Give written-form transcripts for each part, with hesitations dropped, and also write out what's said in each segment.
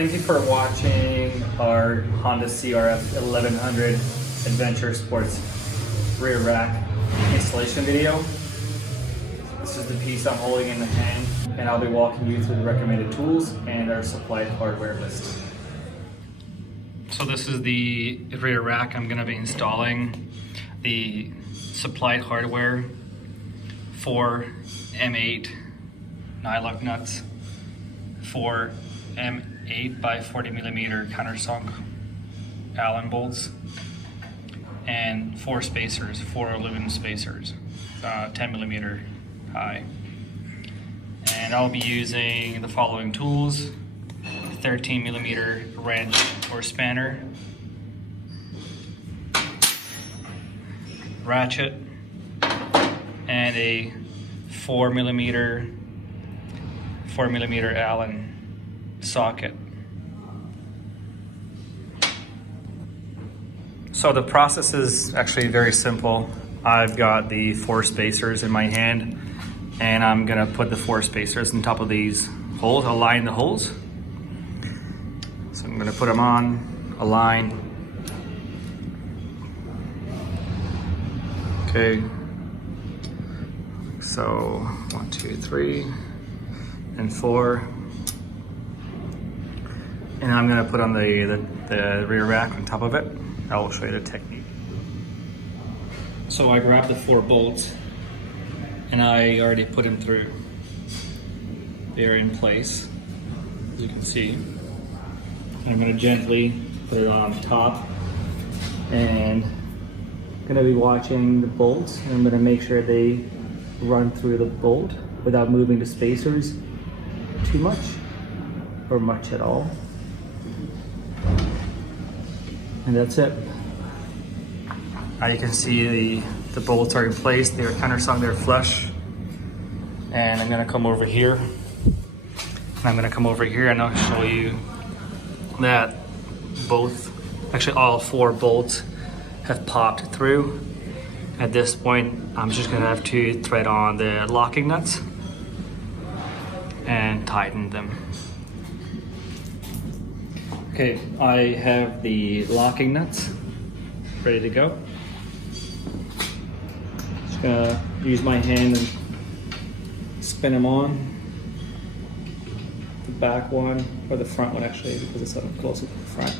Thank you for watching our Honda CRF1100 Adventure Sports rear rack installation video. This is the piece I'm holding in the hand, and I'll be walking you through the recommended tools and our supplied hardware list. So this is the rear rack. I'm going to be installing the supplied hardware for M8 nylock nuts, for M8 by 40mm countersunk Allen bolts, and 4 spacers, 4 aluminum spacers, 10mm high. And I'll be using the following tools: 13mm wrench or spanner, ratchet, and a 4mm Allen socket. So the process is actually very simple. I've got the 4 spacers in my hand, and I'm gonna put the 4 spacers on top of these holes, align the holes. So I'm gonna put them on, align. Okay. So 1, 2, 3, and 4. And I'm gonna put on the rear rack on top of it. I will show you the technique. So I grabbed the 4 bolts, and I already put them through. They're in place, as you can see. I'm gonna gently put it on top, and I'm gonna be watching the bolts, and I'm gonna make sure they run through the bolt without moving the spacers too much or much at all. And that's it. Now you can see the bolts are in place. They're countersunk, they're flush. And I'm gonna come over here. And I'll show you that actually all 4 bolts have popped through. At this point, I'm just gonna have to thread on the locking nuts and tighten them. Okay, I have the locking nuts ready to go. Just gonna use my hand and spin them on. The back one, or the front one actually, because it's up closer to the front.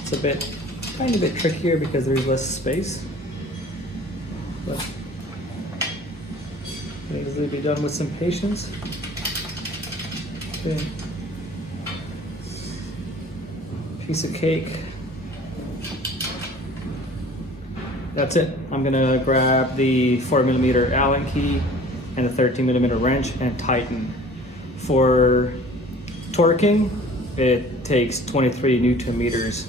It's a tiny bit trickier because there's less space, but can easily be done with some patience. Okay. Piece of cake. That's it. I'm gonna grab the 4mm Allen key and the 13mm wrench and tighten. For torquing, it takes 23 Newton meters.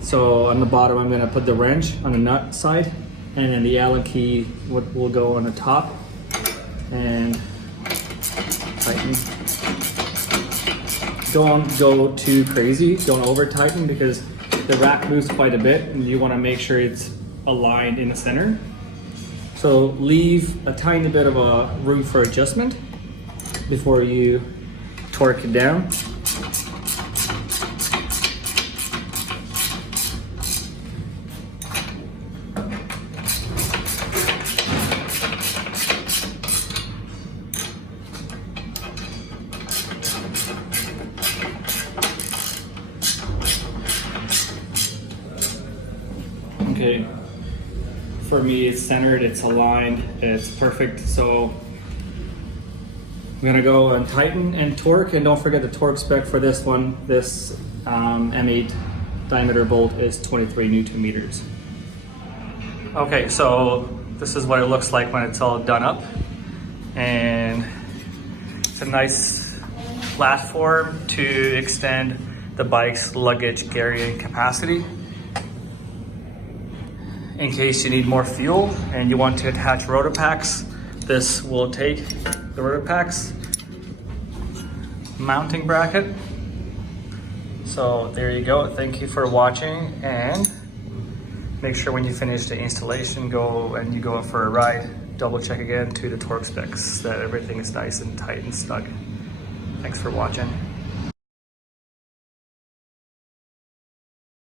So on the bottom, I'm gonna put the wrench on the nut side, and then the Allen key will go on the top and tighten. Don't go too crazy, don't over tighten, because the rack moves quite a bit and you want to make sure it's aligned in the center. So leave a tiny bit of a room for adjustment before you torque it down. Okay, for me it's centered, it's aligned, it's perfect. So I'm gonna go and tighten and torque, and don't forget the torque spec for this one. This M8 diameter bolt is 23 Newton meters. Okay, so this is what it looks like when it's all done up. And it's a nice platform to extend the bike's luggage carrying capacity. In case you need more fuel and you want to attach rotor packs, this will take the rotor packs mounting bracket. So there you go. Thank you for watching, and make sure when you finish the installation, you go for a ride, double check again to the torque specs that everything is nice and tight and snug. Thanks for watching.